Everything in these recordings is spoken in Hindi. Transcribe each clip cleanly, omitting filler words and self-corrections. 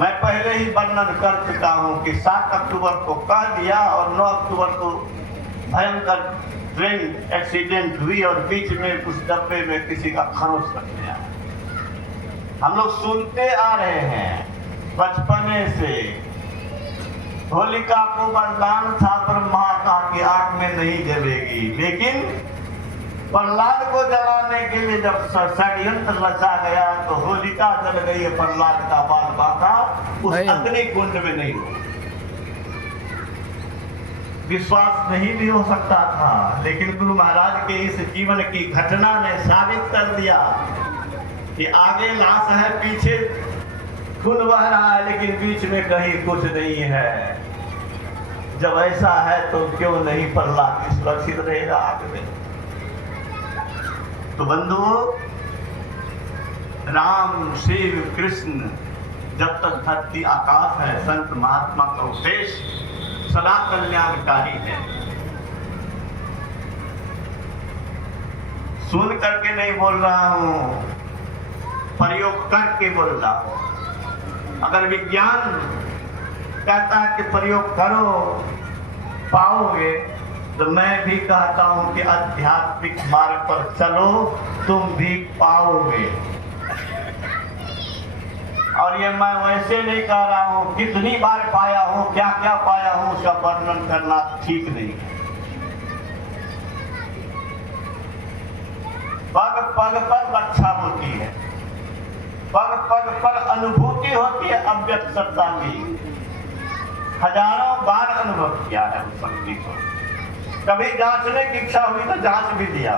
मैं पहले ही वर्णन कर चुका हूं कि 7 अक्टूबर को कह दिया और 9 अक्टूबर को भयंकर ट्रेन एक्सीडेंट हुई और बीच में उस डब्बे में किसी का खरोच कर दिया। हम लोग सुनते आ रहे हैं बचपने से। होलिका को वरदान था ब्रह्मा का कि आग में नहीं जलेगी, लेकिन प्रहलाद को जलाने के लिए जब षड्यंत्र रचा गया तो होलिका जल गई, प्रहलाद का बाल बांका उस अग्नि कुंड में नहीं हो। विश्वास नहीं भी हो सकता था, लेकिन गुरु महाराज के इस जीवन की घटना ने साबित कर दिया कि आगे लाश है, पीछे खून बह रहा है, लेकिन बीच में कहीं कुछ नहीं है। जब ऐसा है तो क्यों नहीं प्रहलाद सुरक्षित रहेगा आग में। तो बंधुओं, राम शिव कृष्ण जब तक धरती आकाश है, संत महात्मा का उद्देश्य सदा कल्याणकारी है। सुन करके नहीं बोल रहा हूं, प्रयोग करके बोल रहा हूं। अगर विज्ञान कहता है कि प्रयोग करो पाओगे, तो मैं भी कहता हूं कि आध्यात्मिक मार्ग पर चलो, तुम भी पाओगे। और ये मैं वैसे नहीं कह रहा हूं, कितनी बार पाया हूं, क्या क्या पाया हूं, उसका वर्णन करना ठीक नहीं है। पग पग पर रक्षा होती है, पग पग पर अनुभूति होती है अव्यक्त सत्ता की। हजारों बार अनुभव किया है उस शक्ति को। कभी जांचने की इच्छा हुई तो जांच भी दिया।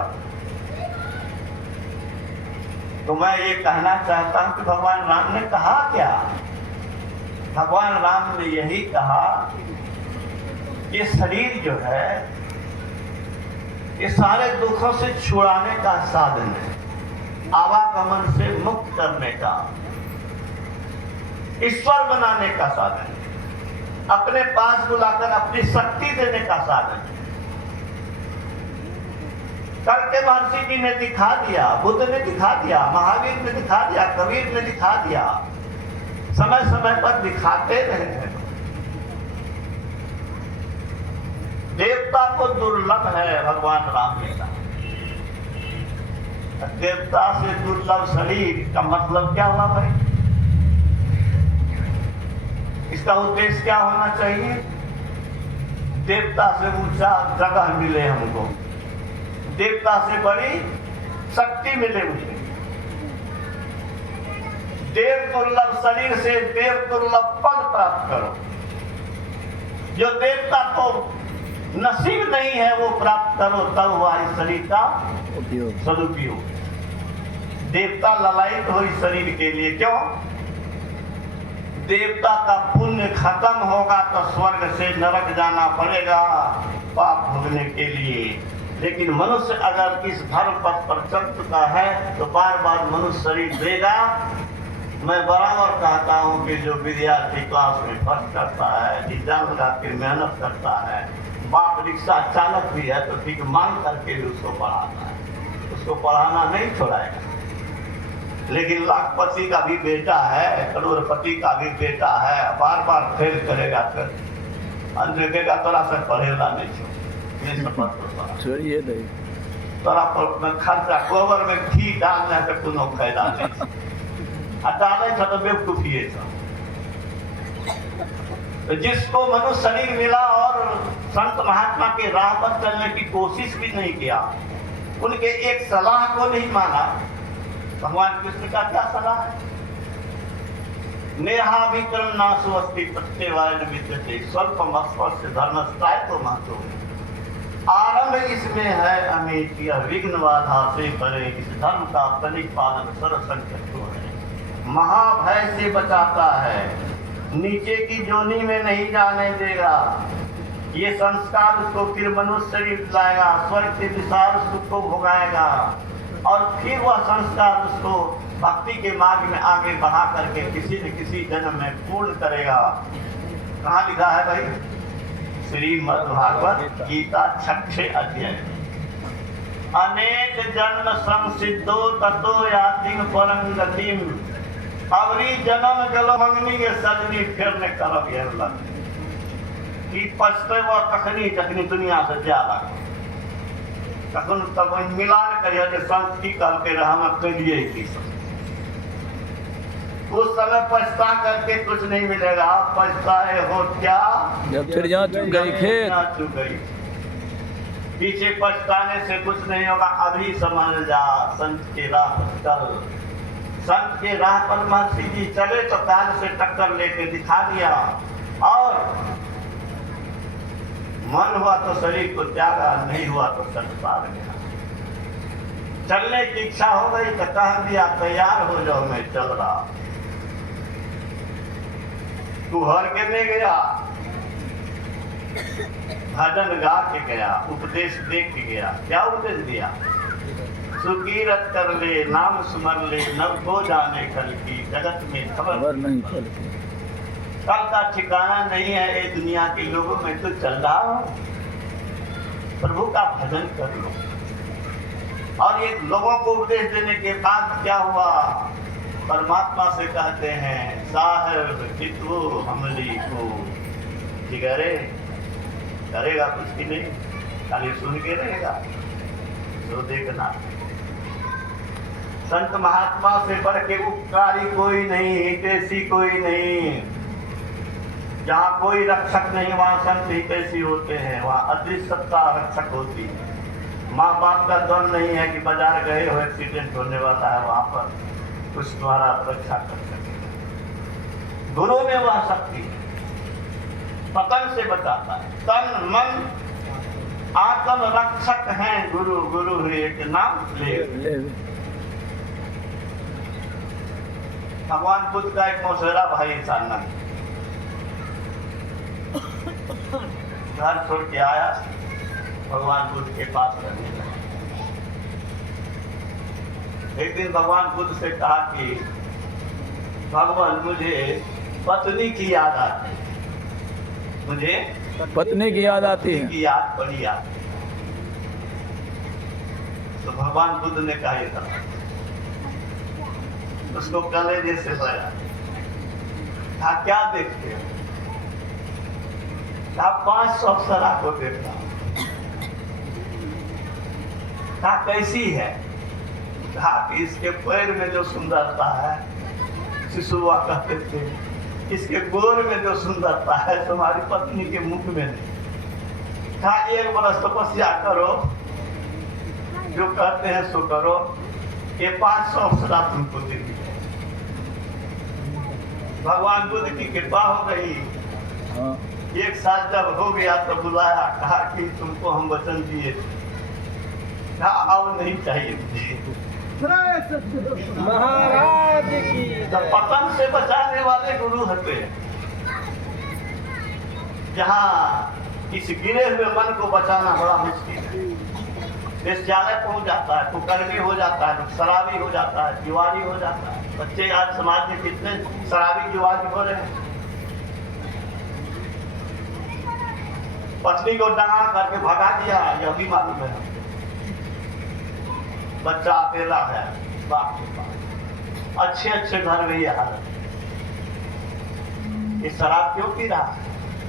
तो मैं ये कहना चाहता हूं कि भगवान राम ने कहा क्या? भगवान राम ने यही कहा, ये शरीर जो है ये सारे दुखों से छुड़ाने का साधन है, आवागमन से मुक्त करने का, ईश्वर बनाने का साधन है, अपने पास बुलाकर अपनी शक्ति देने का साधन है। करके महर्षि जी ने दिखा दिया, बुद्ध ने दिखा दिया, महावीर ने दिखा दिया, कबीर ने दिखा दिया, समय समय पर दिखाते रहे हैं। देवता को दुर्लभ है, भगवान राम ने कहा। देवता से दुर्लभ शरीर का मतलब क्या हुआ भाई? इसका उद्देश्य क्या होना चाहिए? देवता से ऊंचा जगह मिले हमको, देवता से बड़ी शक्ति मिले मुझे। देव दुर्लभ शरीर से देव दुर्लभ पद प्राप्त करो। जो देवता को नसीब नहीं है वो प्राप्त करो, तब हुआ इस शरीर का सदुपयोग। देवता ललायित हो इस शरीर के लिए, क्यों? देवता का पुण्य खत्म होगा तो स्वर्ग से नरक जाना पड़ेगा पाप भोगने के लिए। लेकिन मनुष्य अगर इस धर्म पथ पर चल चुका है तो बार बार मनुष्य शरीर देगा। मैं बराबर कहता हूँ कि जो विद्यार्थी क्लास में फर्स्ट करता है, एग्जाम लगा के मेहनत करता है, बाप रिक्शा चालक भी है तो ठीक मांग करके भी उसको पढ़ाना है, उसको पढ़ाना नहीं छोड़ाएगा। लेकिन लाखपति का भी बेटा है, करोड़पति का भी बेटा है, बार बार फेल करेगा, फिर अंधेरेगा तोरा से पढ़ेगा नहीं, छोड़िए नहीं, तोरा पर खर्चा गोबर में घी डालने से कोनो फायदा नहीं, डाले तो बेवकूफी। तो जिसको मनुष्य शरीर मिला और संत महात्मा के राह पर चलने की कोशिश भी नहीं किया, उनके एक सलाह को नहीं माना, भगवान कृष्ण का क्या सलाह है? नेहा विक्रम नासु अस्ति प्रत्यवायन विद्यते स्वल्पम स्पर्श धर्मस्ताय तो महतो। आरंभ इसमें है अमित, यह विघ्न बाधा से परे, इस धर्म का तनिक पालन सर्व संकट को है। महाभय से बचाता है, नीचे की जोनी में नहीं जाने देगा। ये संस्कार उसको फिर मनुष्य शरीर लाएगा, स्वर्ग के विशाल सुख को भोगाएगा और फिर वह संस्कार उसको भक्ति के मार्ग में आगे बढ़ा करके किसी न किसी जन्म में पूर्ण करेगा। कहाँ लिखा है भाई? श्रीमद्भागवत गीता 6 अध्याय। अनेक जन्म संसिद्धो ततो याति परम गतिम अवरी जन्म गलो मंगनी के सजनी फिर ने करब हेरलक कि पछतेब कखनी जखनी दुनिया से ज्यादा तखन तब मिलान करिए कि संत की कल के रहमत के लिए की उस समय पछता करके कुछ नहीं मिलेगा। पछताए हो क्या जब फिर यहाँ चुक गई खेत चुक गई। पीछे पछताने से कुछ नहीं होगा। अभी समझ जा संत के राह पर चल। संत के राह पर महर्षि जी चले तो काल से टक्कर लेके दिखा दिया और मन हुआ तो शरीर को त्यागा, नहीं हुआ तो संत पार गया। चलने की इच्छा हो गई तो कह दिया तैयार हो जाओ मैं चल रहा। तू हर के नहीं गया, भजन गा के गया, उपदेश दे के गया। क्या उपदेश दिया? सुकीरत कर ले, नाम सुमर ले, नव को जाने कल की, जगत में खबर नहीं कल की। कल का ठिकाना नहीं है ये दुनिया के लोगों में। तो चल रहा हो, प्रभु का भजन कर लो। और ये लोगों को उपदेश देने के बाद क्या हुआ? परमात्मा से कहते हैं साहब चितवो हमली को जिगरे, करेगा कुछ की नहीं, खाली सुन के रहेगा तो देखना। संत महात्मा से बढ़ के उपकारी कोई नहीं, हितैषी कोई नहीं। जहाँ कोई रक्षक नहीं वहाँ संत हितैषी होते हैं, वहाँ अदृश्य सत्ता रक्षक होती है। माँ बाप का दम नहीं है कि बाजार गए हो एक्सीडेंट होने वाला है, वहाँ पर कुछ तुम्हारा रक्षा कर सकेगा। गुरु में वह शक्ति है, पतन से बचाता है। तन मन आत्म रक्षक हैं गुरु, गुरु है एक नाम ले। भगवान बुद्ध का एक मौसेरा भाई था नंद, घर छोड़ के आया, भगवान बुद्ध के पास रहने लगा। एक दिन भगवान बुद्ध से कहा कि भगवान मुझे पत्नी की याद आती है, मुझे पत्नी की याद आती है, की याद बड़ी आती है। तो भगवान बुद्ध ने कहा ये था, उसको कलेजे से भरा। कहा क्या देखते हो? कहा 500 अप्सरा को देखता। कहा कैसी है? कहा कि इसके पैर में जो सुंदरता है, शिशुआ कहते थे, इसके गोर में जो सुंदरता है तुम्हारी पत्नी के मुख में नहीं। कहा 1 बरस तपस्या करो, जो कहते हैं सो करो, ये 500 अप्सरा तुमको देगी। भगवान बुद्ध की कृपा हो गई। हाँ। एक साल जब हो गया तो बुलाया, कहा कि तुमको हम वचन दिए थे। कहा अब नहीं चाहिए मुझे। महाराज की पतन से बचाने वाले गुरु होते हैं। जहाँ इस गिरे हुए मन को बचाना बड़ा मुश्किल है। वेश्यालय पहुंच जाता है, कुकर्मी हो जाता है, शराबी हो जाता है, जुआरी हो जाता है। बच्चे आज समाज में कितने शराबी जुआरी हो रहे हैं। पत्नी को डंगा करके भगा दिया, यह भी मालूम है। बच्चा अकेला है बाप के पास, अच्छे अच्छे घर में यह हालत। ये शराब क्यों पी रहा है?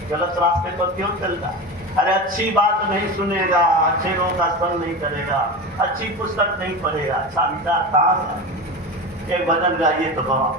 गलत रास्ते पर क्यों चल रहा है? अरे अच्छी बात नहीं सुनेगा, अच्छे लोगों का संग नहीं करेगा, अच्छी पुस्तक नहीं पढ़ेगा, अच्छा विचार कहाँ से? एक भजन गाइए तो बहुत